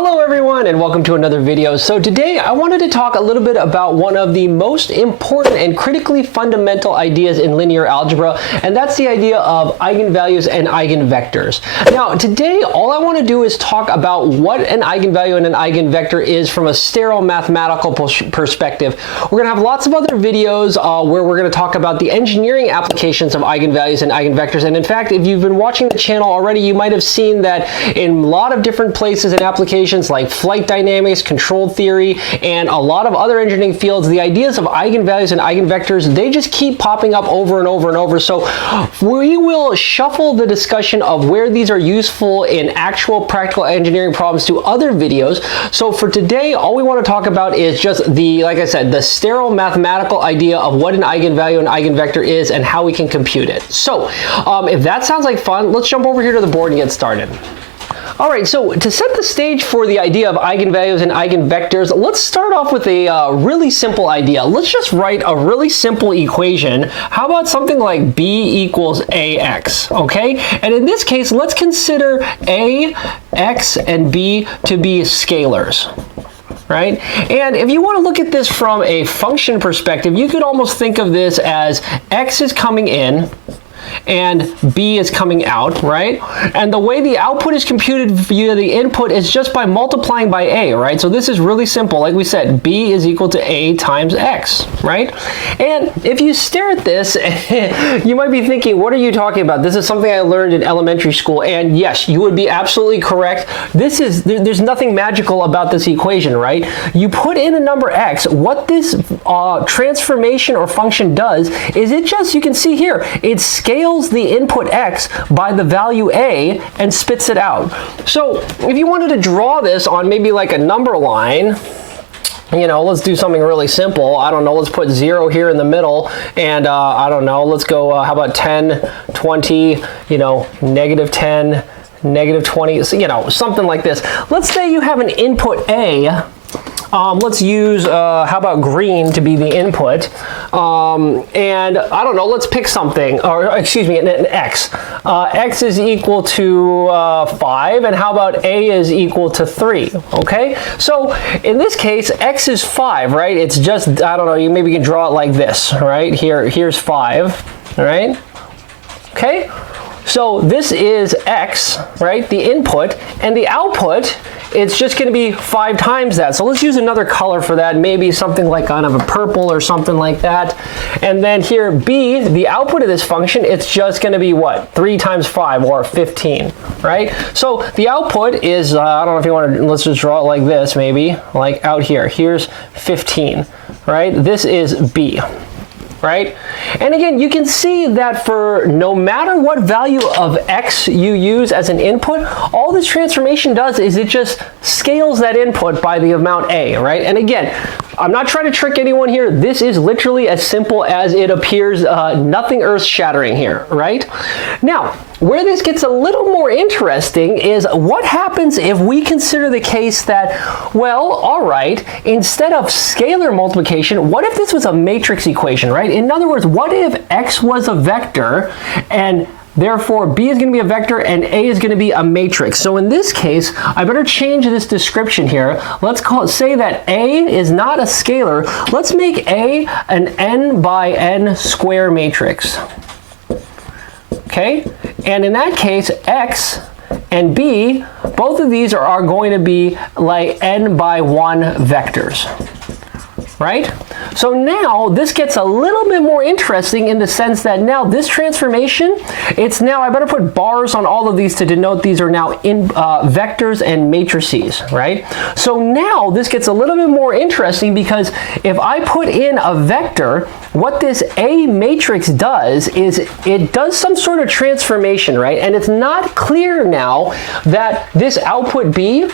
Hello everyone and welcome to another video. So today I wanted to talk a little bit about one of the most important and critically fundamental ideas in linear algebra, and that's the idea of eigenvalues and eigenvectors. Now today all I want to do is talk about what an eigenvalue and an eigenvector is from a sterile mathematical perspective. We're going to have lots of other videos where we're going to talk about the engineering applications of eigenvalues and eigenvectors, and in fact if you've been watching the channel already you might have seen that in a lot of different places and applications like flight dynamics, control theory, and a lot of other engineering fields, the ideas of eigenvalues and eigenvectors, they just keep popping up over and over and over. So we will shuffle the discussion of where these are useful in actual practical engineering problems to other videos. So for today, all we want to talk about is just the, like I said, the sterile mathematical idea of what an eigenvalue and eigenvector is and how we can compute it. So if that sounds like fun, let's jump over here to the board and get started. All right, so to set the stage for the idea of eigenvalues and eigenvectors, let's start off with a really simple idea. Let's just write a really simple equation. How about something like b equals ax, okay? And in this case, let's consider a, x, and b to be scalars. Right? And if you want to look at this from a function perspective, you could almost think of this as x is coming in and b is coming out, right? And the way the output is computed via the input is just by multiplying by a, right? So this is really simple. Like we said, b is equal to a times x, right? And if you stare at this, you might be thinking, what are you talking about? This is something I learned in elementary school. And yes, you would be absolutely correct. There's nothing magical about this equation, right? You put in a number x. What this transformation or function does is it just, you can see here, it scales the input x by the value a and spits it out. So if you wanted to draw this on maybe like a number line, you know, let's do something really simple. I don't know, let's put 0 here in the middle, and I don't know, let's go, how about 10, 20, you know, negative 10, negative 20, so, you know, something like this. Let's say you have an input a. Let's use, how about green to be the input, and I don't know, let's pick something, or excuse me, an x. X is equal to 5, and how about a is equal to 3, okay? So in this case, x is 5, right? It's just, I don't know, you maybe can draw it like this, right? Here's 5, all right? Okay? So this is x, right, the input, and the output, it's just going to be 5 times that. So let's use another color for that, maybe something like kind of a purple or something like that. And then here, b, the output of this function, it's just going to be what? 3 times 5, or 15, right? So the output is, I don't know if you want to, let's just draw it like this, maybe, like out here. Here's 15, right? This is b. Right? And again, you can see that for no matter what value of x you use as an input, all this transformation does is it just scales that input by the amount a, right? And again, I'm not trying to trick anyone here. This is literally as simple as it appears, nothing earth-shattering here, right? Now, where this gets a little more interesting is what happens if we consider the case that, well, all right, instead of scalar multiplication, what if this was a matrix equation, right? In other words, what if x was a vector and therefore b is going to be a vector and a is going to be a matrix? So in this case, I better change this description here. Let's say that a is not a scalar. Let's make a an n by n square matrix. Okay? And in that case, x and b, both of these are going to be like n by 1 vectors. Right? So now this gets a little bit more interesting in the sense that now this transformation, it's now, I better put bars on all of these to denote these are now in vectors and matrices, right? So now this gets a little bit more interesting because if I put in a vector, what this A matrix does is it does some sort of transformation, right? And it's not clear now that this output B,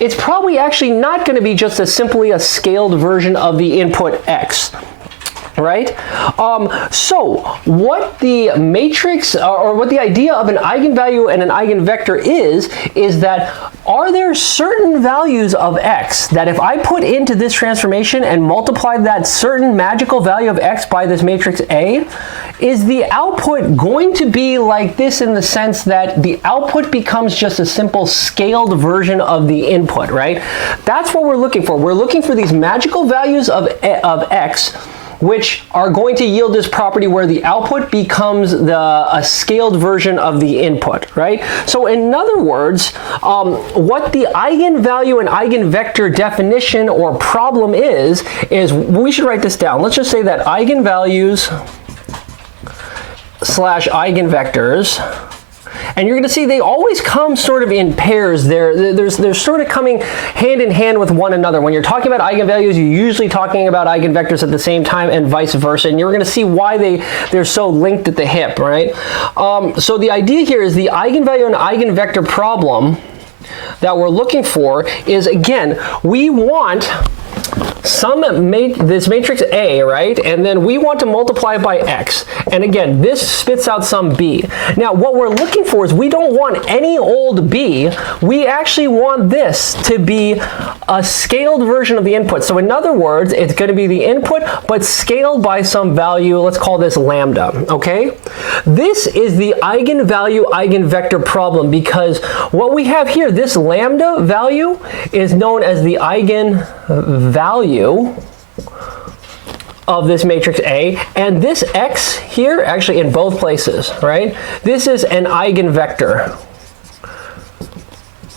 it's probably actually not going to be just simply a scaled version of the input x. Right? So what the matrix or what the idea of an eigenvalue and an eigenvector is that are there certain values of x that if I put into this transformation and multiply that certain magical value of x by this matrix A, is the output going to be like this in the sense that the output becomes just a simple scaled version of the input, right? That's what we're looking for. We're looking for these magical values of x, which are going to yield this property where the output becomes a scaled version of the input, right? So in other words, what the eigenvalue and eigenvector definition or problem is we should write this down. Let's just say that eigenvalues slash eigenvectors, and you're going to see they always come sort of in pairs. They're sort of coming hand in hand with one another. When you're talking about eigenvalues, you're usually talking about eigenvectors at the same time and vice versa. And you're going to see why they're so linked at the hip, right? So the idea here is the eigenvalue and eigenvector problem that we're looking for is, again, we want this matrix A, right? And then we want to multiply it by x. And again, this spits out some b. Now, what we're looking for is we don't want any old b. We actually want this to be a scaled version of the input. So in other words, it's going to be the input, but scaled by some value. Let's call this lambda, okay? This is the eigenvalue eigenvector problem because what we have here, this lambda value is known as the eigenvalue of this matrix A, and this x here, actually in both places, right? This is an eigenvector,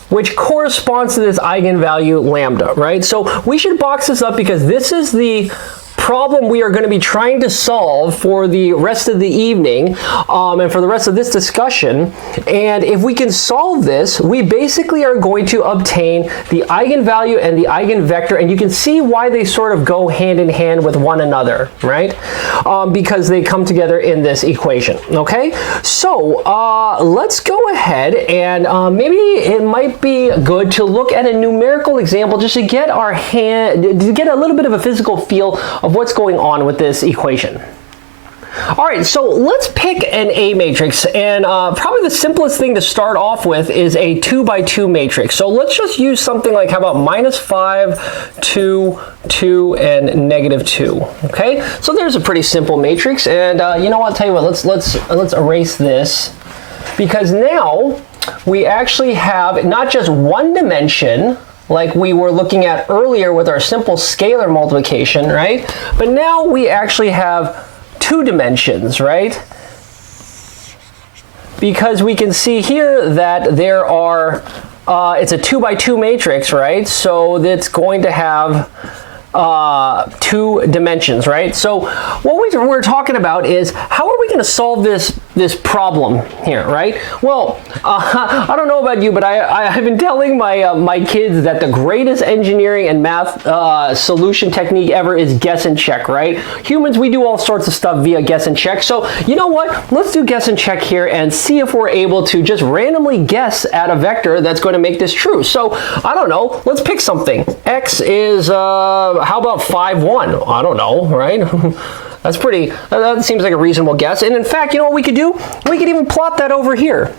which corresponds to this eigenvalue lambda, right? So we should box this up because this is the problem we are going to be trying to solve for the rest of the evening and for the rest of this discussion. And if we can solve this, we basically are going to obtain the eigenvalue and the eigenvector, and you can see why they sort of go hand in hand with one another, right? Because they come together in this equation, okay? So let's go ahead and maybe it might be good to look at a numerical example just to get to get a little bit of a physical feel of what's going on with this equation. All right, so let's pick an A matrix, and probably the simplest thing to start off with is a 2 by 2 matrix. So let's just use something like, how about -5, 2, 2, and -2. Okay, so there's a pretty simple matrix, and you know what? I'll tell you what. Let's erase this, because now we actually have not just one dimension, like we were looking at earlier with our simple scalar multiplication, right? But now we actually have 2 dimensions, right? Because we can see here that there are, it's a 2 by 2 matrix, right? So that's going to have 2 dimensions, right? So what we're talking about is, how are we going to solve this problem here, right? Well, I don't know about you, but I've been telling my kids that the greatest engineering and math solution technique ever is guess and check, right? Humans, we do all sorts of stuff via guess and check. So you know what? Let's do guess and check here and see if we're able to just randomly guess at a vector that's going to make this true. So I don't know. Let's pick something. X is how about 5, 1? I don't know, right? That seems like a reasonable guess. And in fact, you know what we could do? We could even plot that over here.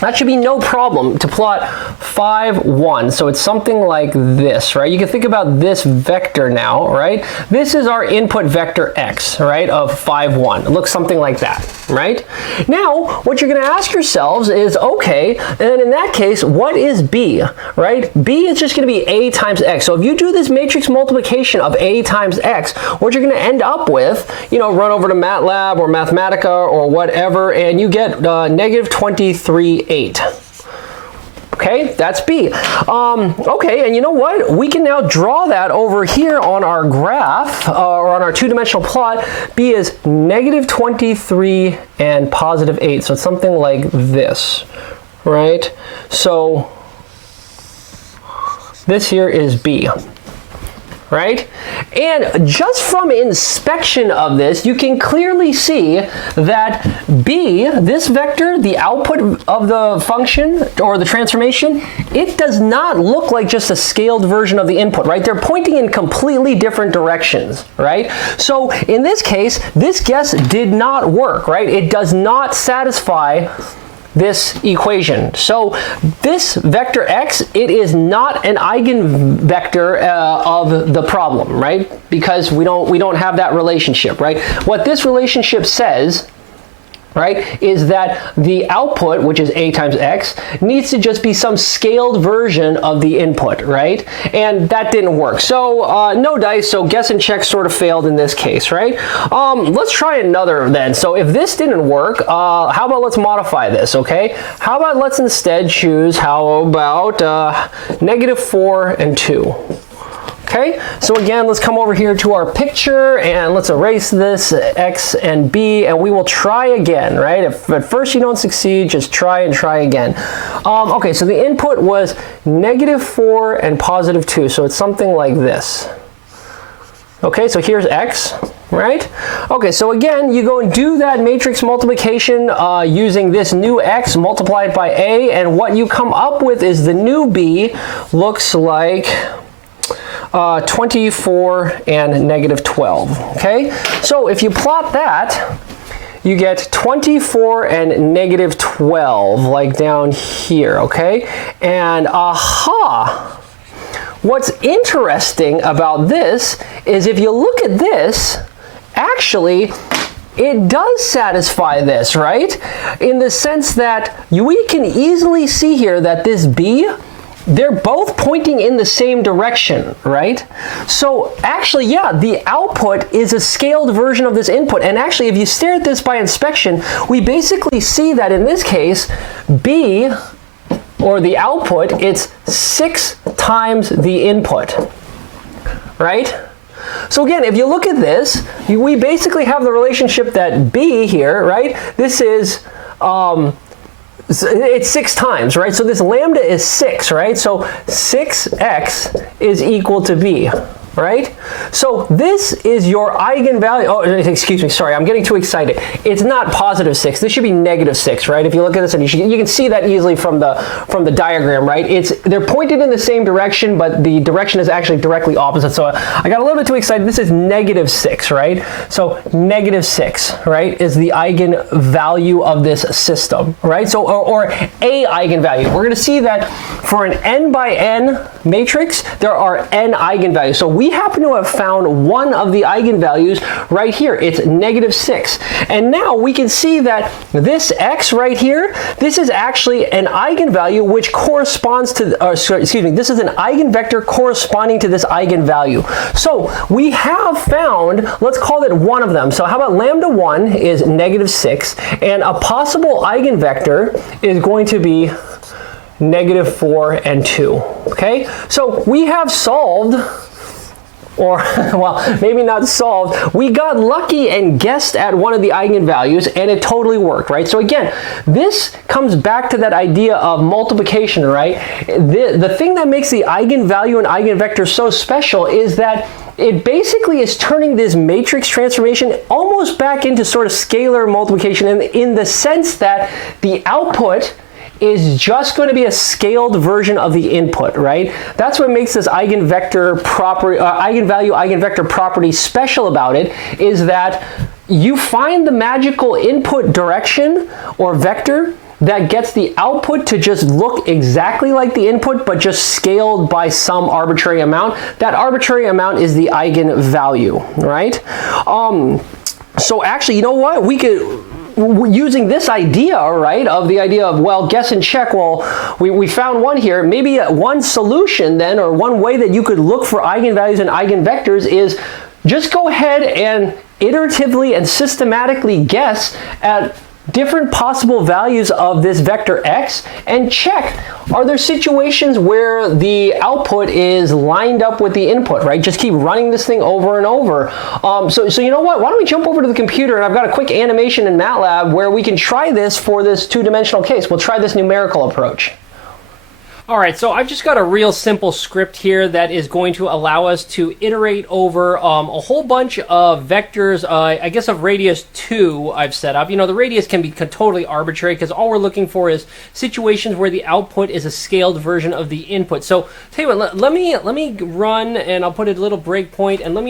That should be no problem to plot 5, 1. So it's something like this, right? You can think about this vector now, right? This is our input vector x, right, of 5, 1. It looks something like that, right? Now, what you're going to ask yourselves is, okay, then in that case, what is b, right? b is just going to be a times x. So if you do this matrix multiplication of a times x, what you're going to end up with, you know, run over to Matlab or Mathematica or whatever, and you get -23. 8. Okay, that's b. Okay, and you know what? We can now draw that over here on our graph, or on our 2-dimensional plot. b is -23 and +8. So it's something like this, right? So this here is b. Right? And just from inspection of this, you can clearly see that b, this vector, the output of the function or the transformation, it does not look like just a scaled version of the input, right? They're pointing in completely different directions, right? So in this case, this guess did not work, right? It does not satisfy this equation. So this vector x, it is not an eigenvector of the problem, right? Because we don't have that relationship, right? What this relationship says, right, is that the output, which is a times x, needs to just be some scaled version of the input, right? And that didn't work. So no dice, so guess and check sort of failed in this case, right? Let's try another then. So if this didn't work, how about let's modify this, okay? How about let's instead choose, how about -4 and 2? Okay, so again, let's come over here to our picture and let's erase this x and b, and we will try again, right? If at first you don't succeed, just try and try again. Okay, so the input was -4 and +2, so it's something like this. Okay, so here's x, right? Okay, so again, you go and do that matrix multiplication using this new x multiplied by a, and what you come up with is the new b looks like 24 and -12, okay? So if you plot that, you get 24 and -12, like down here, okay? And aha! What's interesting about this is if you look at this, actually, it does satisfy this, right? In the sense that we can easily see here that this b, they're both pointing in the same direction, right? So actually, yeah, the output is a scaled version of this input. And actually, if you stare at this by inspection, we basically see that in this case, b, or the output, it's 6 times the input, right? So again, if you look at this, we basically have the relationship that b here, right? This is, it's 6 times, right? So this lambda is 6, right? So 6x is equal to b, right? So this is your eigenvalue. Oh, excuse me, sorry, I'm getting too excited. It's not +6. This should be -6, right? If you look at this, and you can see that easily from the diagram, right? They're pointed in the same direction, but the direction is actually directly opposite. So I got a little bit too excited. This is -6, right? So -6, right, is the eigenvalue of this system, right? So or a eigenvalue. We're going to see that for an n by n matrix, there are n eigenvalues. So we happen to have found one of the eigenvalues right here. It's -6. And now we can see that this x right here, this is actually an eigenvalue which corresponds to, this is an eigenvector corresponding to this eigenvalue. So we have found, let's call it one of them. So how about lambda 1 is -6, and a possible eigenvector is going to be -4 and 2. Okay, so we have solved, or well, maybe not solved, we got lucky and guessed at one of the eigenvalues, and it totally worked, right? So again, this comes back to that idea of multiplication, right? The thing that makes the eigenvalue and eigenvector so special is that it basically is turning this matrix transformation almost back into sort of scalar multiplication in the sense that the output is just going to be a scaled version of the input, right? That's what makes this eigenvector property, eigenvalue, eigenvector property special about it, is that you find the magical input direction or vector that gets the output to just look exactly like the input, but just scaled by some arbitrary amount. That arbitrary amount is the eigenvalue, right? So actually, you know what? We could, using this idea, right, of the idea of, well, guess and check, well, we found one here. Maybe one solution then, or one way that you could look for eigenvalues and eigenvectors is just go ahead and iteratively and systematically guess at different possible values of this vector x and check, are there situations where the output is lined up with the input, right? Just keep running this thing over and over. So you know what? Why don't we jump over to the computer, and I've got a quick animation in Matlab where we can try this for this two-dimensional case. We'll try this numerical approach. Alright, so I've just got a real simple script here that is going to allow us to iterate over a whole bunch of vectors, I guess of radius 2 I've set up. You know, the radius can be totally arbitrary because all we're looking for is situations where the output is a scaled version of the input. So, tell you what, let me run, and I'll put a little breakpoint, and let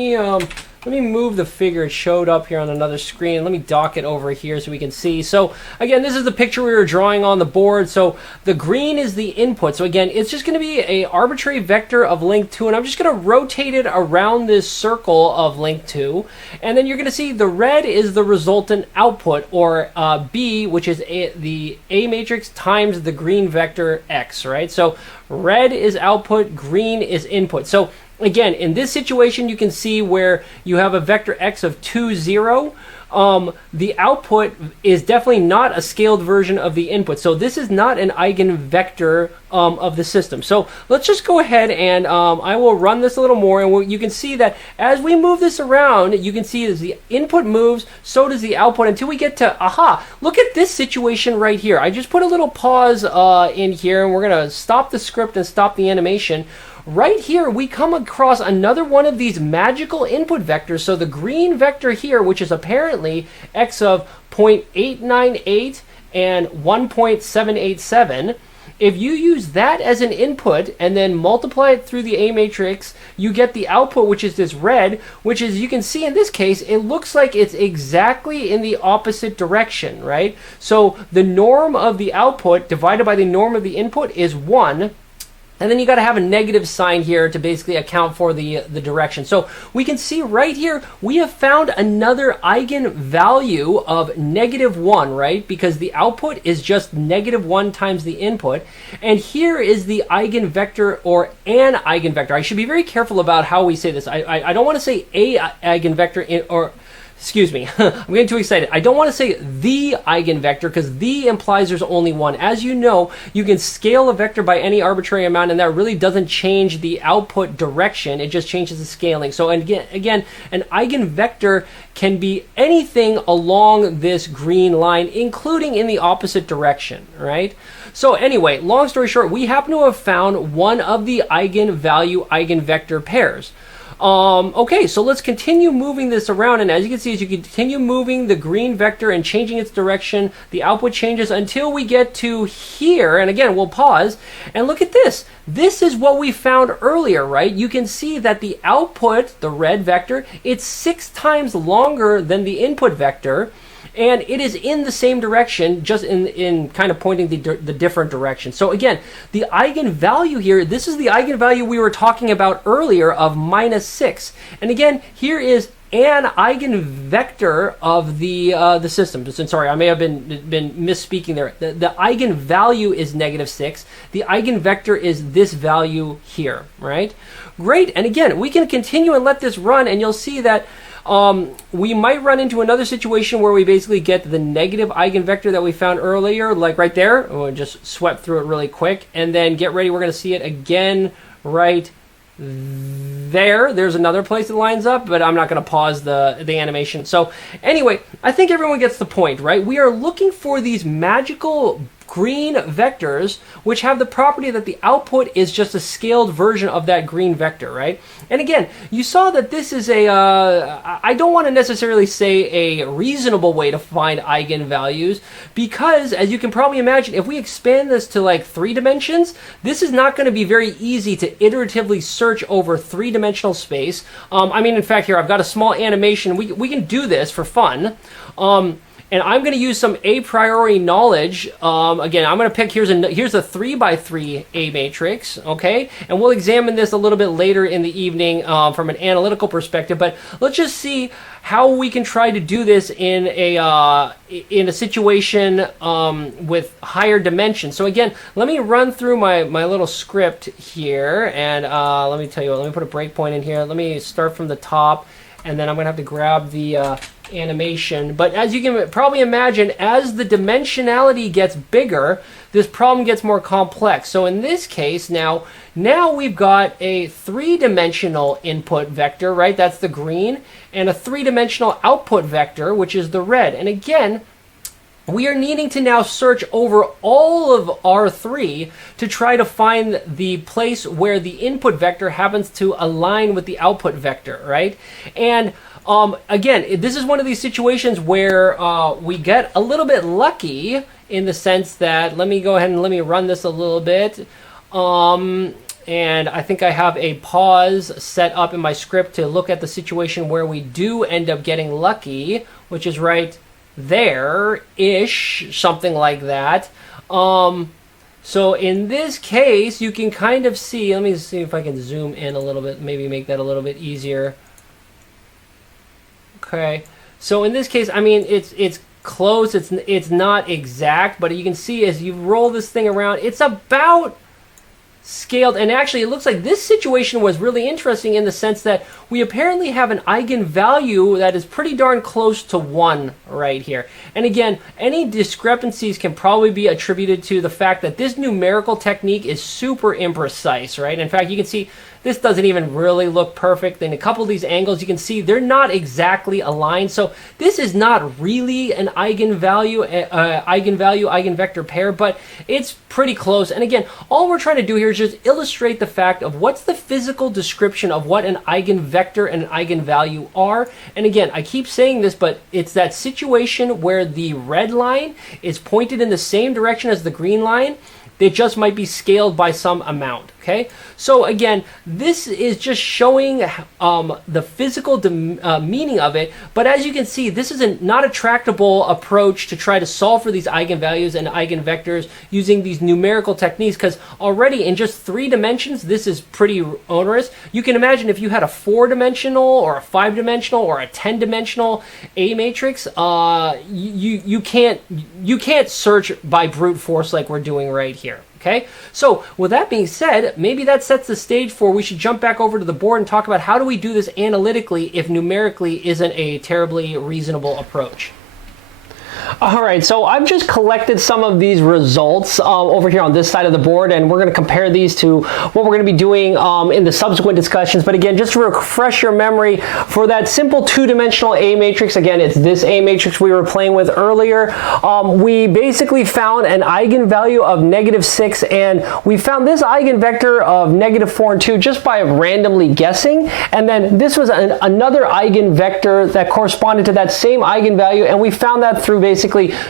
let me move the figure. It showed up here on another screen. Let me dock it over here so we can see. So again, this is the picture we were drawing on the board. So the green is the input. So again, it's just going to be an arbitrary vector of length 2, and I'm just going to rotate it around this circle of length 2. And then you're going to see the red is the resultant output, or B, which is the A matrix times the green vector X, right? So red is output, green is input. So again, in this situation, you can see where you have a vector X of 2, 0. The output is definitely not a scaled version of the input. So this is not an eigenvector of the system. So let's just go ahead and I will run this a little more, and you can see that as we move this around, you can see as the input moves, so does the output, until we get to, aha, look at this situation right here. I just put a little pause in here, and we're going to stop the script and stop the animation. Right here, we come across another one of these magical input vectors. So the green vector here, which is apparently x of 0.898 and 1.787, if you use that as an input and then multiply it through the A matrix, you get the output, which is this red, which is, you can see in this case, it looks like it's exactly in the opposite direction, right? So the norm of the output divided by the norm of the input is 1. And then you got to have a negative sign here to basically account for the direction. So we can see right here, we have found another eigenvalue of -1, right? Because the output is just -1 times the input. And here is the eigenvector, or an eigenvector. I should be very careful about how we say this. I don't want to say a eigenvector, or excuse me, I'm getting too excited. I don't want to say the eigenvector, because the implies there's only one. As you know, you can scale a vector by any arbitrary amount, and that really doesn't change the output direction. It just changes the scaling. So again, an eigenvector can be anything along this green line, including in the opposite direction, right? So anyway, long story short, we happen to have found one of the eigenvalue eigenvector pairs. Okay, so let's continue moving this around, and as you can see, as you continue moving the green vector and changing its direction, the output changes until we get to here, and again, we'll pause, and look at this. This is what we found earlier, right? You can see that the output, the red vector, it's 6 times longer than the input vector, and it is in the same direction, just in kind of pointing the different direction. So again, the eigenvalue here, this is the eigenvalue we were talking about earlier of -6. And again, here is an eigenvector of the system. And sorry, I may have been misspeaking there. The eigenvalue is -6. The eigenvector is this value here, right? Great. And again, we can continue and let this run, and you'll see that we might run into another situation where we basically get the negative eigenvector that we found earlier, like right there. We'll just swept through it really quick, and then get ready. We're going to see it again right there. There's another place it lines up, but I'm not going to pause the animation. So anyway, I think everyone gets the point, right? We are looking for these magical green vectors, which have the property that the output is just a scaled version of that green vector, right? And again, you saw that this is I don't want to necessarily say a reasonable way to find eigenvalues, because as you can probably imagine, if we expand this to like 3 dimensions, this is not going to be very easy to iteratively search over 3-dimensional space. I mean, in fact, here I've got a small animation. We can do this for fun. And I'm going to use some a priori knowledge. Again, I'm going to pick, here's a 3x3 A matrix, okay? And we'll examine this a little bit later in the evening from an analytical perspective. But let's just see how we can try to do this in a situation with higher dimensions. So again, let me run through my little script here, and let me tell you what, let me put a breakpoint in here. Let me start from the top, and then I'm going to have to grab the animation. But as you can probably imagine, as the dimensionality gets bigger, this problem gets more complex. So in this case, now we've got a 3-dimensional input vector, right? That's the green, and a 3-dimensional output vector, which is the red. And again, we are needing to now search over all of R3 to try to find the place where the input vector happens to align with the output vector, right? And again, this is one of these situations where we get a little bit lucky in the sense that, let me go ahead and let me run this a little bit. And I think I have a pause set up in my script to look at the situation where we do end up getting lucky, which is right there-ish, something like that. So in this case, you can kind of see, let me see if I can zoom in a little bit, maybe make that a little bit easier. Okay, so in this case, I mean, it's close, it's not exact, but you can see as you roll this thing around, it's about scaled. And actually, it looks like this situation was really interesting in the sense that we apparently have an eigenvalue that is pretty darn close to 1 right here. And again, any discrepancies can probably be attributed to the fact that this numerical technique is super imprecise, right? In fact, you can see this doesn't even really look perfect. In a couple of these angles, you can see they're not exactly aligned. So this is not really an eigenvalue, eigenvector pair, but it's pretty close. And again, all we're trying to do here is just illustrate the fact of what's the physical description of what an eigenvector and an eigenvalue are. And again, I keep saying this, but it's that situation where the red line is pointed in the same direction as the green line. It just might be scaled by some amount, okay? So again, this is just showing the physical meaning of it, but as you can see, this is not a tractable approach to try to solve for these eigenvalues and eigenvectors using these numerical techniques, because already in just 3 dimensions, this is pretty onerous. You can imagine if you had a 4-dimensional or a 5-dimensional or a 10-dimensional A matrix, you can't search by brute force like we're doing right here. Okay, so with that being said, maybe that sets the stage for we should jump back over to the board and talk about how do we do this analytically if numerically isn't a terribly reasonable approach. All right, so I've just collected some of these results over here on this side of the board, and we're going to compare these to what we're going to be doing in the subsequent discussions. But again, just to refresh your memory, for that simple 2-dimensional A matrix, again, it's this A matrix we were playing with earlier, we basically found an eigenvalue of -6, and we found this eigenvector of -4 and 2 just by randomly guessing. And then this was another eigenvector that corresponded to that same eigenvalue, and we found that through basically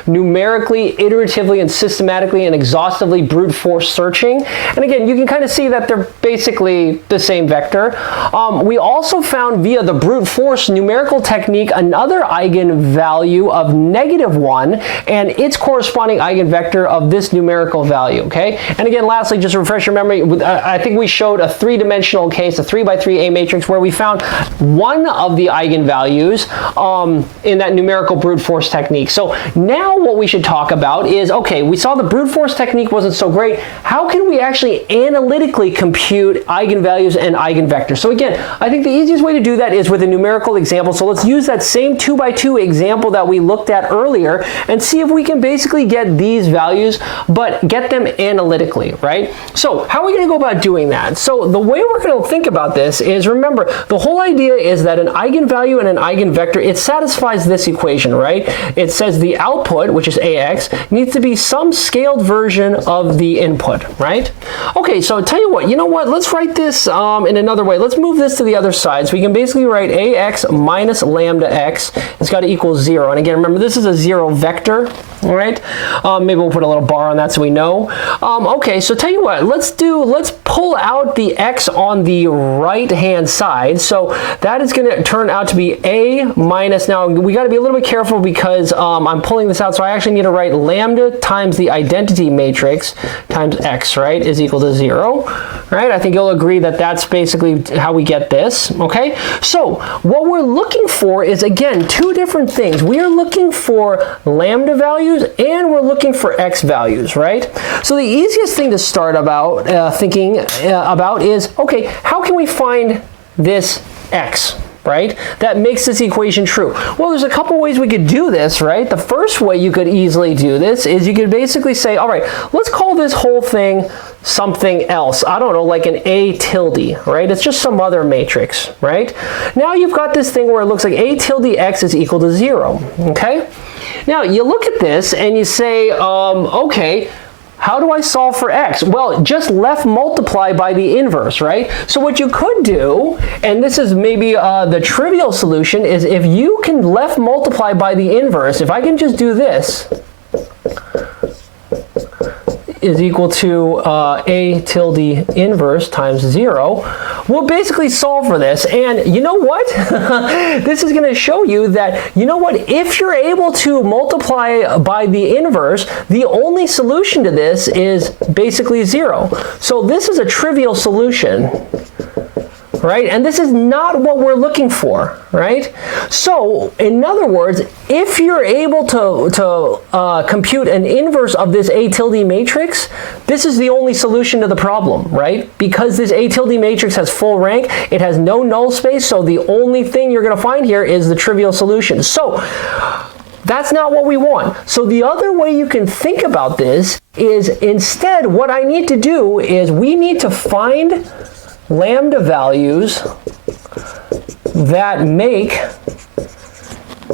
numerically, iteratively, and systematically and exhaustively brute force searching. And again, you can kind of see that they're basically the same vector. We also found via the brute force numerical technique another eigenvalue of -1 and its corresponding eigenvector of this numerical value, okay? And again, lastly, just to refresh your memory, I think we showed a 3-dimensional case, a 3x3 A matrix, where we found one of the eigenvalues in that numerical brute force technique. So now what we should talk about is, okay, we saw the brute force technique wasn't so great. How can we actually analytically compute eigenvalues and eigenvectors? So again, I think the easiest way to do that is with a numerical example. So let's use that same 2x2 example that we looked at earlier and see if we can basically get these values, but get them analytically, right? So how are we going to go about doing that? So the way we're going to think about this is, remember, the whole idea is that an eigenvalue and an eigenvector, it satisfies this equation, right? It says the output, which is AX, needs to be some scaled version of the input, right? Okay, so tell you what, let's write this in another way. Let's move this to the other side. So we can basically write AX minus lambda X. It's got to equal 0. And again, remember, this is a 0 vector, all right? Maybe we'll put a little bar on that so we know. Okay, so tell you what, let's pull out the X on the right-hand side. So that is going to turn out to be A minus, now we got to be a little bit careful because I'm pulling this out, so I actually need to write lambda times the identity matrix times X, right, is equal to 0, right? I think you'll agree that that's basically how we get this, okay? So what we're looking for is, again, 2 different things. We are looking for lambda values and we're looking for X values, right? So the easiest thing to start about thinking about is, okay, how can we find this X? Right? That makes this equation true. Well, there's a couple ways we could do this, right? The first way you could easily do this is you could basically say, all right, let's call this whole thing something else. I don't know, like an A tilde, right? It's just some other matrix, right? Now you've got this thing where it looks like A tilde X is equal to 0, okay? Now you look at this and you say, okay, how do I solve for X? Well, just left multiply by the inverse, right? So what you could do, and this is maybe the trivial solution, is if you can left multiply by the inverse, if I can just do this, is equal to a tilde inverse times 0, we'll basically solve for this. And you know what? This is going to show you that, you know what, if you're able to multiply by the inverse, the only solution to this is basically 0. So this is a trivial solution, right? And this is not what we're looking for, right? So, in other words, if you're able to compute an inverse of this A tilde matrix, this is the only solution to the problem, right? Because this A tilde matrix has full rank, it has no null space, so the only thing you're going to find here is the trivial solution. So, that's not what we want. So the other way you can think about this is, instead, what I need to do is we need to find lambda values that make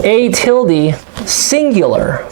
A tilde singular,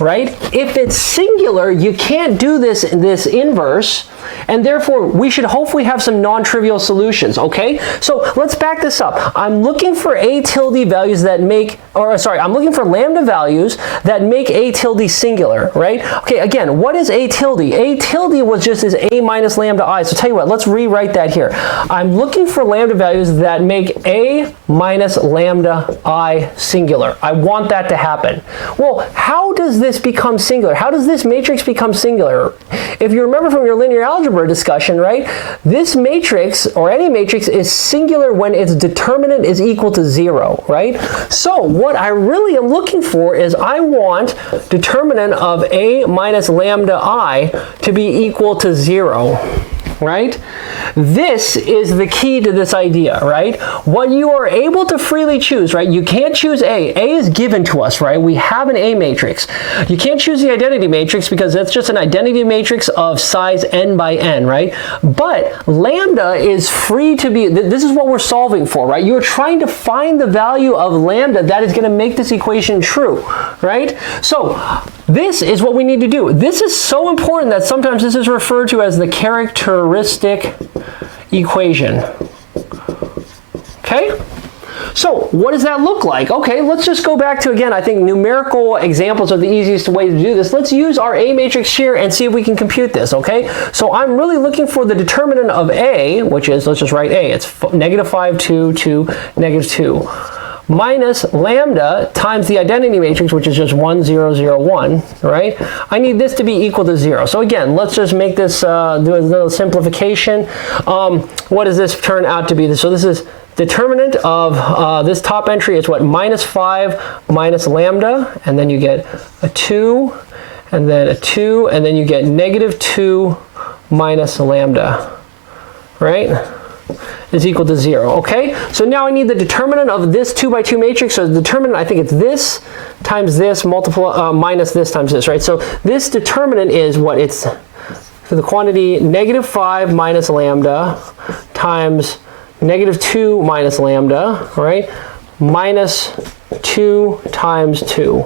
right? If it's singular, you can't do this inverse, and therefore we should hopefully have some non-trivial solutions, okay? So let's back this up. I'm looking for A tilde values that make, I'm looking for lambda values that make A tilde singular, right? Okay, again, what is A tilde? A tilde was just as A minus lambda I. So tell you what, let's rewrite that here. I'm looking for lambda values that make A minus lambda I singular. I want that to happen. Well, how does this become singular? How does this matrix become singular? If you remember from your linear algebra discussion, right? This matrix, or any matrix, is singular when its determinant is equal to 0, right? So what I really am looking for is I want determinant of A minus lambda I to be equal to 0. Right? This is the key to this idea, right? What you are able to freely choose, right? You can't choose A. A is given to us, right? We have an A matrix. You can't choose the identity matrix because that's just an identity matrix of size n by n, right? But lambda is free to be, this is what we're solving for, right? You're trying to find the value of lambda that is going to make this equation true, right? So this is what we need to do. This is so important that sometimes this is referred to as the characteristic equation. Okay? So what does that look like? Okay, let's just go back to, again, I think numerical examples are the easiest way to do this. Let's use our A matrix here and see if we can compute this, okay? So I'm really looking for the determinant of A, which is, let's just write A. It's -5, 2, 2, -2. Minus lambda times the identity matrix, which is just 1, 0, 0, 1, right? I need this to be equal to 0. So again, let's just make this, do a little simplification. What does this turn out to be? So this is determinant of this top entry is what? -5 minus lambda, and then you get a 2, and then a 2, and then you get -2 minus lambda, right? Is equal to 0, okay? So now I need the determinant of this 2 by 2 matrix. So the determinant, I think it's this times this minus this times this, right? So this determinant is what? It's for the quantity -5 minus lambda times -2 minus lambda, right? Minus 2 times 2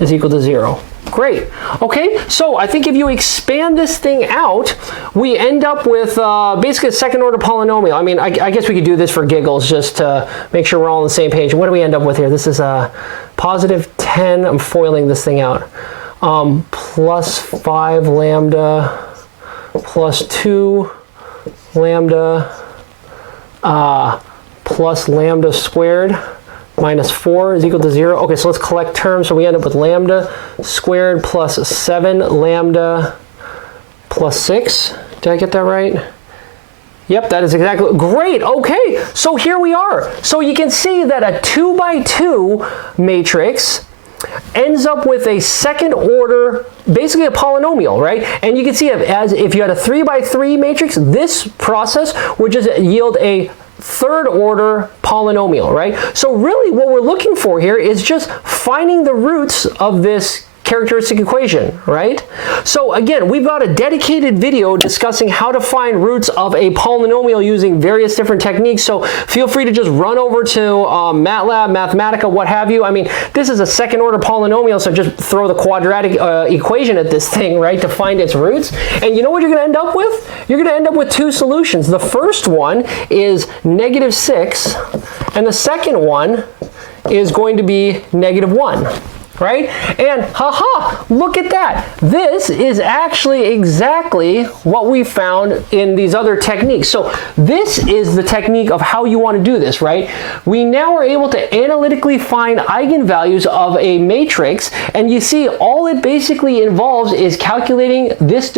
is equal to 0. Great. Okay, so I think if you expand this thing out, we end up with basically a second order polynomial. I mean, I guess we could do this for giggles just to make sure we're all on the same page. What do we end up with here? This is a +10. I'm foiling this thing out. Plus 5 lambda plus 2 lambda plus lambda squared minus 4 is equal to 0. Okay, so let's collect terms. So we end up with lambda squared plus 7 lambda plus 6. Did I get that right? Yep, that is exactly, great, okay. So here we are. So you can see that a 2 by 2 matrix ends up with a second order, basically a polynomial, right? And you can see as if you had a 3 by 3 matrix, this process would just yield a third order polynomial, right? So really what we're looking for here is just finding the roots of this characteristic equation, right? So again, we've got a dedicated video discussing how to find roots of a polynomial using various different techniques. So feel free to just run over to Matlab, Mathematica, what have you. I mean, this is a second order polynomial, so just throw the quadratic equation at this thing, right, to find its roots. And you know what you're going to end up with? You're going to end up with two solutions. The first one is -6, and the second one is going to be -1. right? And haha, look at that. This is actually exactly what we found in these other techniques. So this is the technique of how you want to do this, right? We now are able to analytically find eigenvalues of a matrix, and you see all it basically involves is calculating this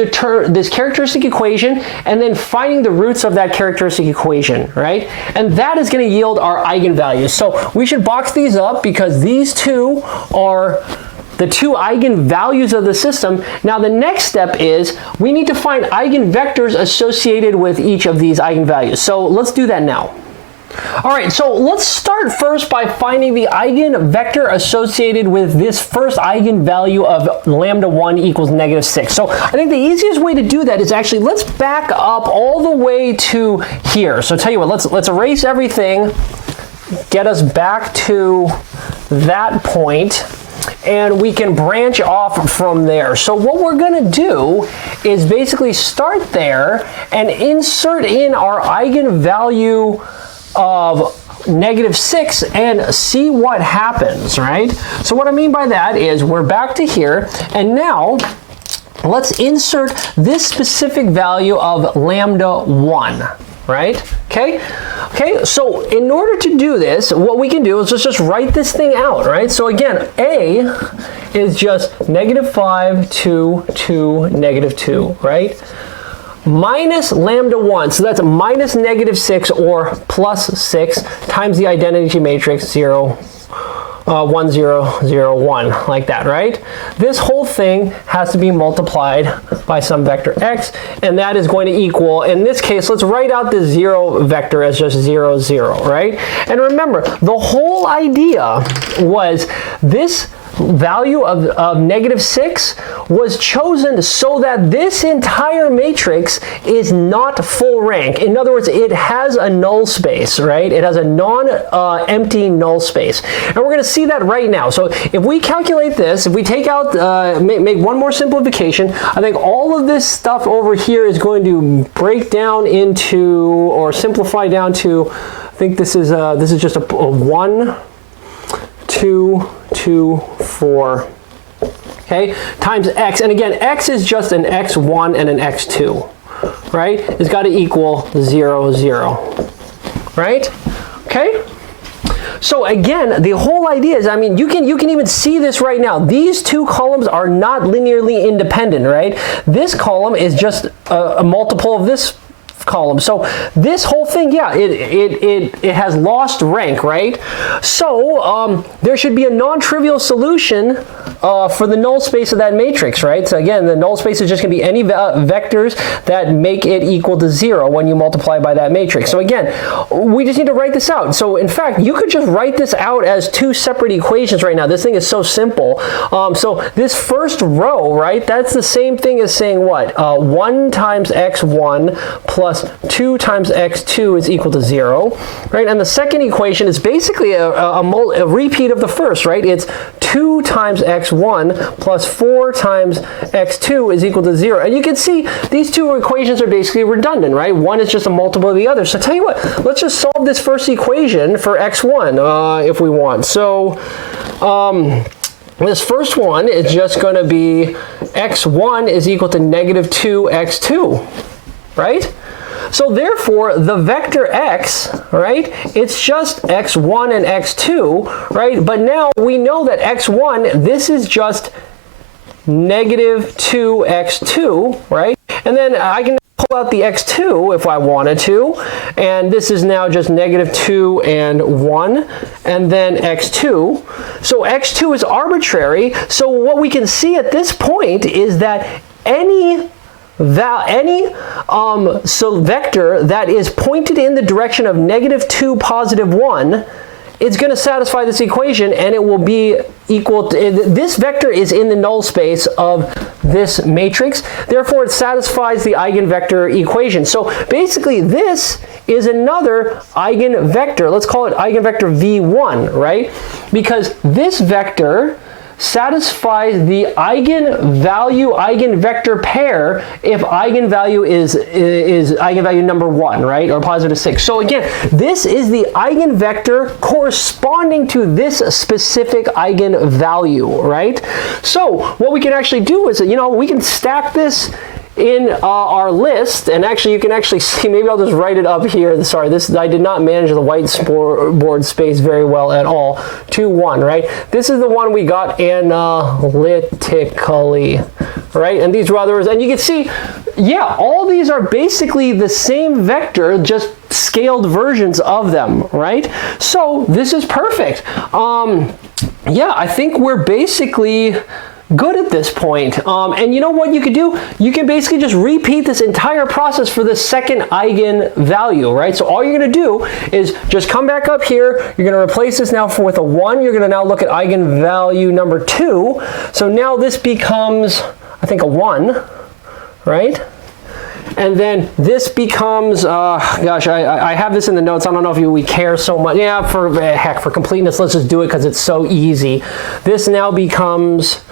characteristic equation and then finding the roots of that characteristic equation, right? And that is going to yield our eigenvalues. So we should box these up because these two are the two eigenvalues of the system. Now the next step is we need to find eigenvectors associated with each of these eigenvalues. So let's do that now. All right, so let's start first by finding the eigenvector associated with this first eigenvalue of lambda 1 equals -6. So I think the easiest way to do that is actually let's back up all the way to here. So tell you what, let's erase everything, get us back to that point, and we can branch off from there. So what we're going to do is basically start there and insert in our eigenvalue of -6 and see what happens, right? So what I mean by that is we're back to here, and now let's insert this specific value of lambda 1, right? Okay, so in order to do this, what we can do is let's just write this thing out, right? So again, A is just -5 to -2, right? Minus lambda 1, so that's minus -6 or plus 6 times the identity matrix 0, 1, 0, 0, 1, like that, right? This whole thing has to be multiplied by some vector x, and that is going to equal, in this case, let's write out the 0 vector as just 0, 0, right? And remember, the whole idea was this value of -6 was chosen so that this entire matrix is not full rank. In other words, it has a null space, right? It has a non-empty null space. And we're going to see that right now. So if we calculate this, if we take out, make one more simplification, I think all of this stuff over here is going to break down into, or simplify down to, I think this is just a 1, 2, 2, 4, okay, times x, and again, x is just an x1 and an x2, right? It's got to equal 0, 0, right? Okay. So again, the whole idea is, I mean, you can even see this right now. These two columns are not linearly independent, right? This column is just a multiple of this column. So this whole thing, yeah, it has lost rank, right? So there should be a non-trivial solution for the null space of that matrix, right? So again, the null space is just going to be any vectors that make it equal to 0 when you multiply by that matrix. So again, we just need to write this out. So in fact, you could just write this out as two separate equations right now. This thing is so simple. So this first row, right, that's the same thing as saying what? 1 times x1 plus 2 times x2 is equal to 0, right? And the second equation is basically a repeat of the first, right? It's 2 times x1 plus 4 times x2 is equal to 0. And you can see these two equations are basically redundant, right? One is just a multiple of the other. So tell you what, let's just solve this first equation for x1 if we want. So this first one is just going to be x1 is equal to -2x2, right? So therefore, the vector x, right, it's just x1 and x2, right? But now we know that x1, this is just -2x2, right? And then I can pull out the x2 if I wanted to, and this is now just -2 and 1, and then x2. So x2 is arbitrary. So what we can see at this point is that any vector that is pointed in the direction of -2, +1, it's going to satisfy this equation, and it will be equal to, this vector is in the null space of this matrix, therefore it satisfies the eigenvector equation. So basically this is another eigenvector. Let's call it eigenvector v1, right? Because this vector satisfies the eigenvalue eigenvector pair if eigenvalue is eigenvalue number 1, right, or positive 6. So again, this is the eigenvector corresponding to this specific eigenvalue, right? So what we can actually do is, you know, we can stack this in our list, and actually you can actually see, maybe I'll just write it up here. Sorry, this, I did not manage the whiteboard space very well at all. 2, 1, right? This is the one we got analytically, right? And these are others, and you can see, yeah, all these are basically the same vector, just scaled versions of them, right? So this is perfect. Yeah, I think we're basically good at this point. And you know what you could do? You can basically just repeat this entire process for the second eigenvalue, right? So all you're going to do is just come back up here. You're going to replace this now with a 1. You're going to now look at eigenvalue number 2. So now this becomes, I think, a 1, right? And then this becomes, gosh, I have this in the notes. I don't know if we care so much. Yeah, for heck, for completeness, let's just do it because it's so easy. This now becomes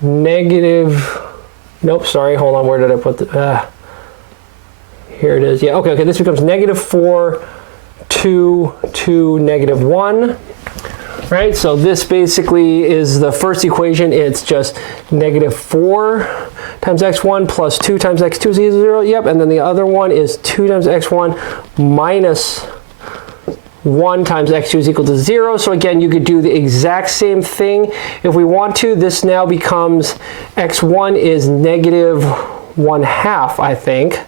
negative, nope, sorry, hold on, where did I put the, here it is. Yeah, okay, this becomes negative 4, 2, 2, negative 1. Right, so this basically is the first equation. It's just negative 4 times x1 plus 2 times x2 is equal to 0. Yep, and then the other one is 2 times x1 minus 1 times x2 is equal to 0. So again, you could do the exact same thing if we want to. This now becomes x1 is negative 1/2, I think.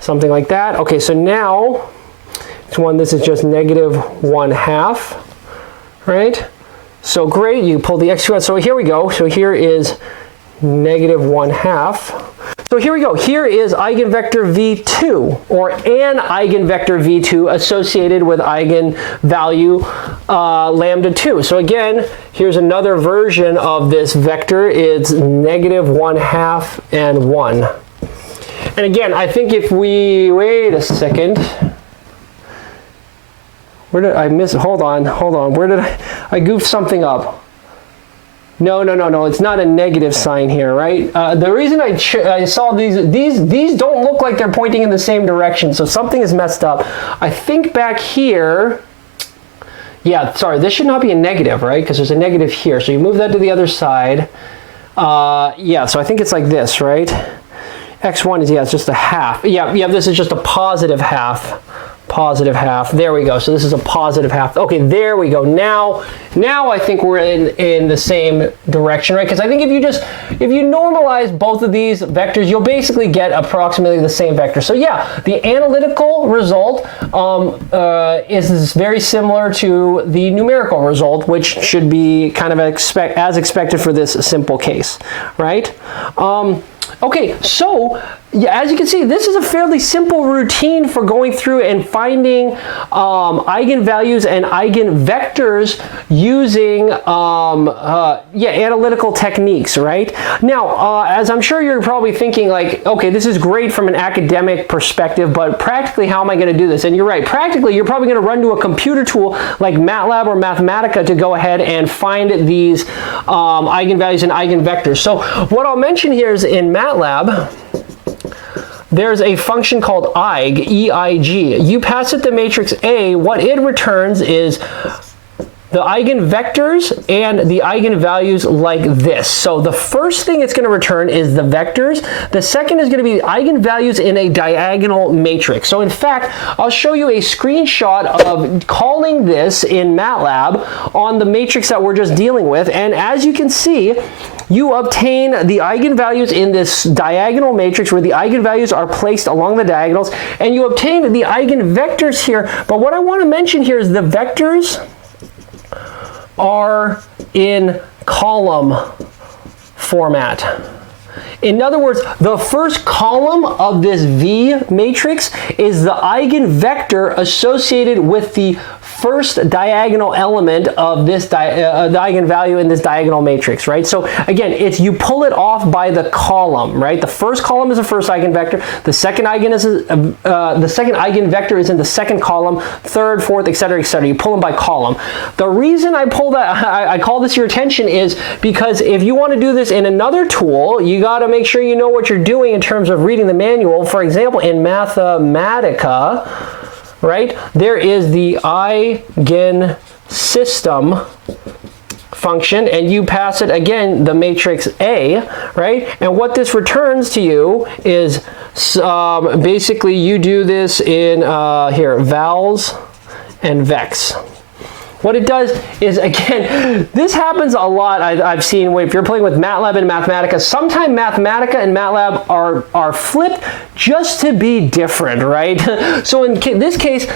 Something like that. Okay, so now this is just negative 1/2, right? So great, you pull the x2 out. So here we go. So here is negative 1/2. So here we go. Here is eigenvector v2, or an eigenvector v2 associated with eigenvalue lambda 2. So again, here's another version of this vector. It's negative 1/2 and 1. And again, I think if we, wait a second. Where did I miss? Hold on. Where did I goofed something up? No, it's not a negative sign here, right? The reason I saw these don't look like they're pointing in the same direction, so something is messed up. I think back here, yeah, sorry, this should not be a negative, right? Because there's a negative here, so you move that to the other side. Yeah, so I think it's like this, right? x1 is, yeah, it's just a half. Yeah, this is just a positive half. Positive half. There we go. So this is a positive half. Okay, there we go. Now I think we're in the same direction, right? Because I think if you normalize both of these vectors, you'll basically get approximately the same vector. So yeah, the analytical result is very similar to the numerical result, which should be kind of as expected for this simple case, right? Okay, so yeah, as you can see, this is a fairly simple routine for going through and finding eigenvalues and eigenvectors using analytical techniques, right? Now, as I'm sure you're probably thinking, like, okay, this is great from an academic perspective, but practically, how am I going to do this? And you're right, practically, you're probably going to run to a computer tool like Matlab or Mathematica to go ahead and find these eigenvalues and eigenvectors. So what I'll mention here is in Matlab, there's a function called EIG. You pass it the matrix A, what it returns is the eigenvectors and the eigenvalues like this. So the first thing it's going to return is the vectors. The second is going to be the eigenvalues in a diagonal matrix. So in fact, I'll show you a screenshot of calling this in MATLAB on the matrix that we're just dealing with. And as you can see, you obtain the eigenvalues in this diagonal matrix where the eigenvalues are placed along the diagonals, and you obtain the eigenvectors here. But what I want to mention here is the vectors are in column format. In other words, the first column of this V matrix is the eigenvector associated with the first diagonal element of this the eigenvalue in this diagonal matrix, right? So again, it's you pull it off by the column, right? The first column is the first eigenvector. The second eigenvector is in the second column, third, fourth, etc., etc. You pull them by column. The reason I pull that, I call this your attention, is because if you want to do this in another tool, you got to make sure you know what you're doing in terms of reading the manual. For example, in Mathematica, right, there is the eigensystem function, and you pass it again the matrix A, right? And what this returns to you is basically you do this in here, vals and vex. What it does is, again, this happens a lot. I've seen if you're playing with Matlab and Mathematica, sometimes Mathematica and Matlab are flipped just to be different, right? So in this case,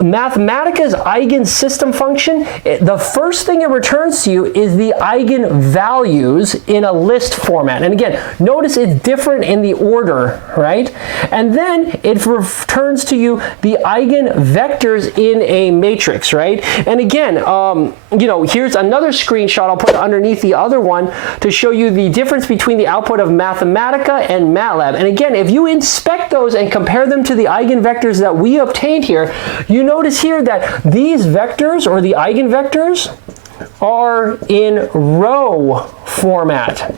Mathematica's eigensystem function, the first thing it returns to you is the eigenvalues in a list format. And again, notice it's different in the order, right? And then it returns to you the eigenvectors in a matrix, right? And again, you know, here's another screenshot I'll put underneath the other one to show you the difference between the output of Mathematica and Matlab. And again, if you inspect those and compare them to the eigenvectors that we obtained here, you notice here that these vectors, or the eigenvectors, are in row format.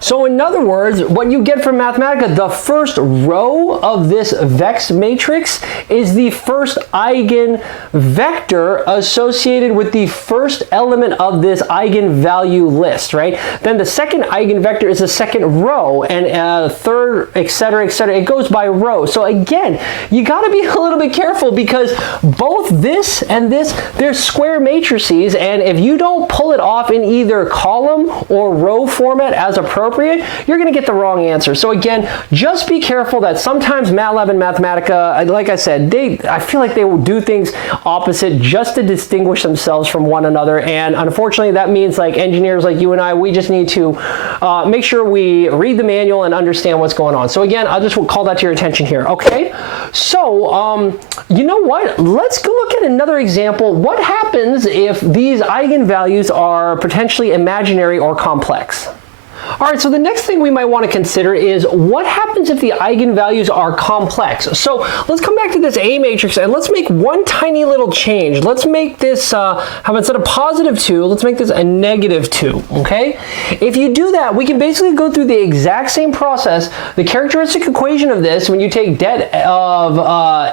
So in other words, what you get from Mathematica, the first row of this vex matrix is the first eigenvector associated with the first element of this eigenvalue list, right? Then the second eigenvector is the second row, and third, etc., etc. It goes by row. So again, you got to be a little bit careful, because both this and this, they're square matrices, and if you don't pull it off in either column or row format as appropriate, you're going to get the wrong answer. So again, just be careful that sometimes Matlab and Mathematica, like I said, I feel like they will do things opposite just to distinguish themselves from one another. And unfortunately, that means like engineers like you and I, we just need to make sure we read the manual and understand what's going on. So again, I'll just call that to your attention here. Okay. So you know what? Let's go look at another example. What happens if these eigenvalues are potentially imaginary or complex? All right, so the next thing we might want to consider is what happens if the eigenvalues are complex. So let's come back to this A matrix and let's make one tiny little change. Let's make this, how about instead of positive 2, let's make this a negative 2, okay? If you do that, we can basically go through the exact same process. The characteristic equation of this, when you take det of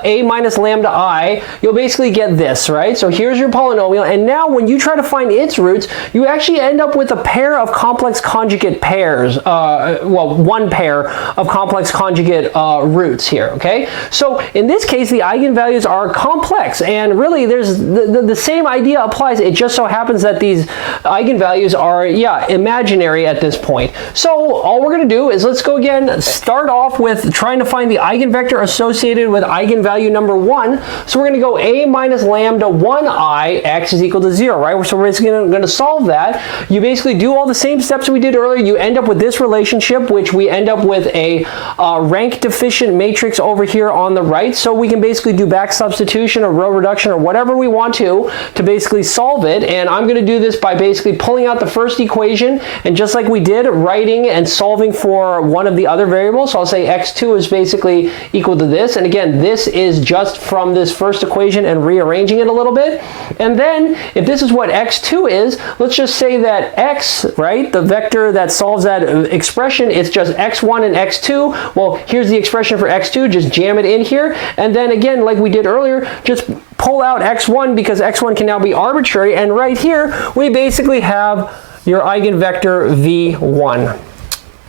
A minus lambda I, you'll basically get this, right? So here's your polynomial, and now when you try to find its roots, you actually end up with a pair of complex conjugate pairs, well, one pair of complex conjugate roots here, okay? So in this case, the eigenvalues are complex, and really there's the same idea applies. It just so happens that these eigenvalues are, yeah, imaginary at this point. So all we're going to do is let's go again, start off with trying to find the eigenvector associated with eigenvalue number 1. So we're going to go A minus lambda 1I, x is equal to 0, right? So we're basically going to solve that. You basically do all the same steps we did earlier. You end up with this relationship, which we end up with a rank deficient matrix over here on the right. So we can basically do back substitution or row reduction or whatever we want to basically solve it. And I'm going to do this by basically pulling out the first equation, and just like we did, writing and solving for one of the other variables. So I'll say x2 is basically equal to this. And again, this is just from this first equation and rearranging it a little bit. And then if this is what x2 is, let's just say that x, right, the vector that solves that expression, it's just x1 and x2. Well, here's the expression for x2, just jam it in here, and then again, like we did earlier, just pull out x1 because x1 can now be arbitrary, and right here we basically have your eigenvector v1.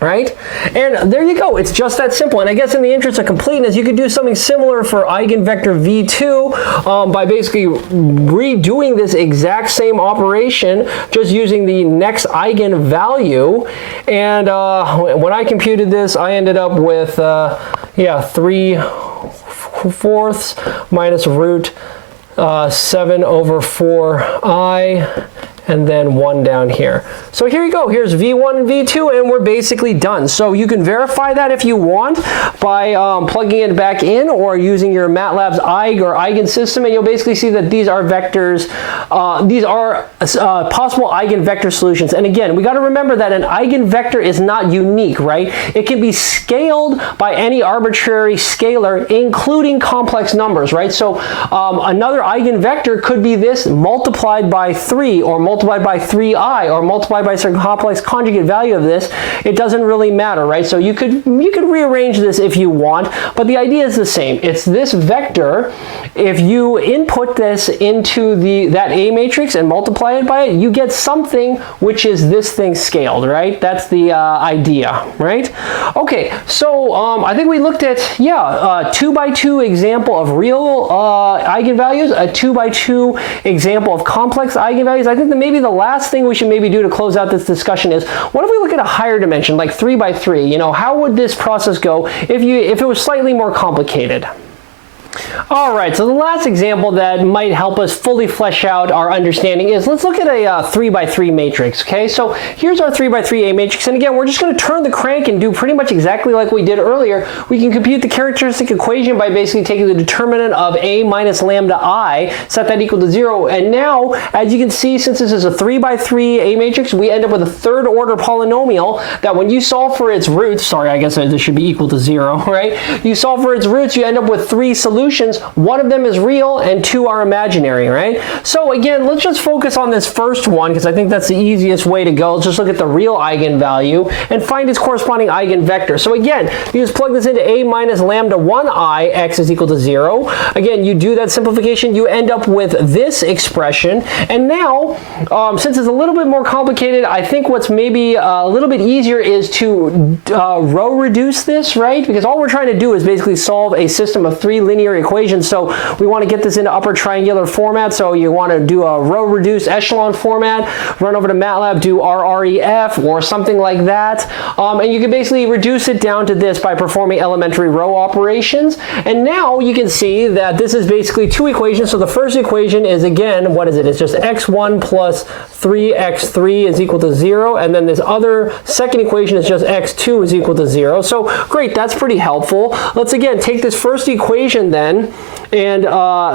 Right? And there you go. It's just that simple. And I guess in the interest of completeness, you could do something similar for eigenvector v2 by basically redoing this exact same operation, just using the next eigenvalue. And when I computed this, I ended up with, yeah, 3/4 minus root 7/4I and then 1 down here. So here you go. Here's V1 and V2, and we're basically done. So you can verify that if you want by plugging it back in or using your Matlab's Eig or Eigen system, and you'll basically see that these are vectors. These are possible eigenvector solutions. And again, we got to remember that an eigenvector is not unique, right? It can be scaled by any arbitrary scalar, including complex numbers, right? So another eigenvector could be this multiplied by 3, or multiplied by 3i, or multiplied by some complex conjugate value of this. It doesn't really matter, right? So you could rearrange this if you want, but the idea is the same. It's this vector. If you input this into that A matrix and multiply it by it, you get something which is this thing scaled, right? That's the idea, right? Okay, so I think we looked at, a 2x2 example of real eigenvalues, a 2x2 example of complex eigenvalues. I think that maybe the last thing we should maybe do to close out this discussion is, what if we look at a higher dimension, like 3x3? You know, how would this process go if it was slightly more complicated? All right, so the last example that might help us fully flesh out our understanding is, let's look at a 3x3 matrix, okay? So here's our 3x3 A matrix, and again, we're just going to turn the crank and do pretty much exactly like we did earlier. We can compute the characteristic equation by basically taking the determinant of A minus lambda I, set that equal to 0, and now, as you can see, since this is a 3x3 A matrix, we end up with a third order polynomial that when you solve for its roots, sorry, I guess this should be equal to 0, right? You solve for its roots, you end up with 3 solutions. One of them is real and 2 are imaginary, right? So again, let's just focus on this first one because I think that's the easiest way to go. Let's just look at the real eigenvalue and find its corresponding eigenvector. So again, you just plug this into A minus lambda 1i, x is equal to 0. Again, you do that simplification, you end up with this expression. And now, since it's a little bit more complicated, I think what's maybe a little bit easier is to row reduce this, right? Because all we're trying to do is basically solve a system of 3 linear equations. So we want to get this into upper triangular format. So you want to do a row reduced echelon format, run over to Matlab, do RREF or something like that. And you can basically reduce it down to this by performing elementary row operations. And now you can see that this is basically 2 equations. So the first equation is, again, what is it? It's just x1 plus 3x3 is equal to 0. And then this other second equation is just x2 is equal to 0. So great, that's pretty helpful. Let's again take this first equation then and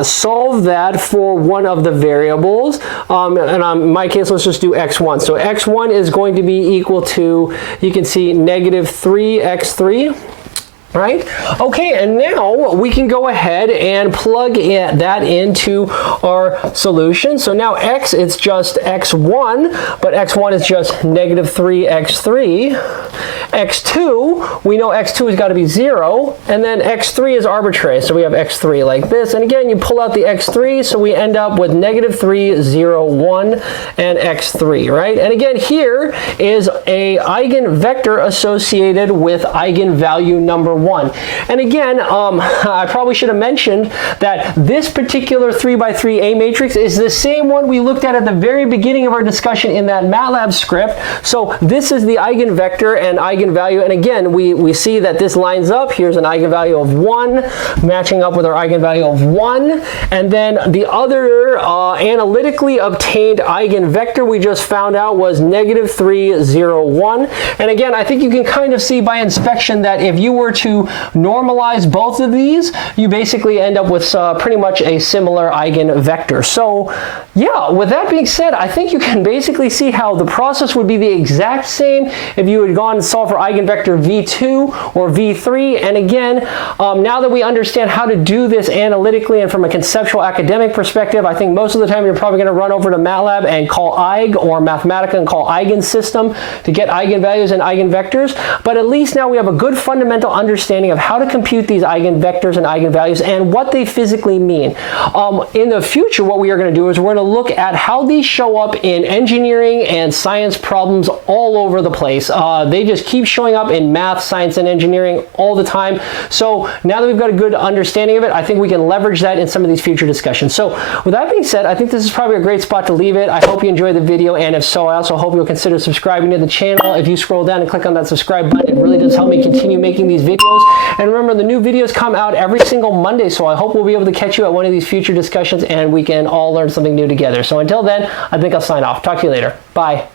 solve that for one of the variables. And in my case, let's just do x1. So x1 is going to be equal to, you can see, negative 3x3. Right? Okay, and now we can go ahead and plug that into our solution. So now x, it's just x1, but x1 is just negative 3x3. x2, we know x2 has got to be 0, and then x3 is arbitrary, so we have x3 like this. And again, you pull out the x3, so we end up with negative 3, 0, 1, and x3, right? And again, here is a eigenvector associated with eigenvalue number 1. And again, I probably should have mentioned that this particular 3x3 A matrix is the same one we looked at the very beginning of our discussion in that Matlab script. So this is the eigenvector and eigenvalue. And again, we see that this lines up. Here's an eigenvalue of 1 matching up with our eigenvalue of 1. And then the other analytically obtained eigenvector we just found out was negative 3, 0, 1. And again, I think you can kind of see by inspection that if you were to normalize both of these, you basically end up with pretty much a similar eigenvector. So yeah, with that being said, I think you can basically see how the process would be the exact same if you had gone and solved for eigenvector V2 or V3. And again, now that we understand how to do this analytically and from a conceptual academic perspective, I think most of the time you're probably going to run over to Matlab and call Eig or Mathematica and call Eigen system to get eigenvalues and eigenvectors. But at least now we have a good fundamental understanding of how to compute these eigenvectors and eigenvalues and what they physically mean. In the future, what we are going to do is we're going to look at how these show up in engineering and science problems all over the place. They just keep keeps showing up in math, science, and engineering all the time. So now that we've got a good understanding of it, I think we can leverage that in some of these future discussions. So with that being said, I think this is probably a great spot to leave it. I hope you enjoyed the video, and if so, I also hope you'll consider subscribing to the channel. If you scroll down and click on that subscribe button, it really does help me continue making these videos. And remember, the new videos come out every single Monday, so I hope we'll be able to catch you at one of these future discussions and we can all learn something new together. So until then, I think I'll sign off. Talk to you later. Bye.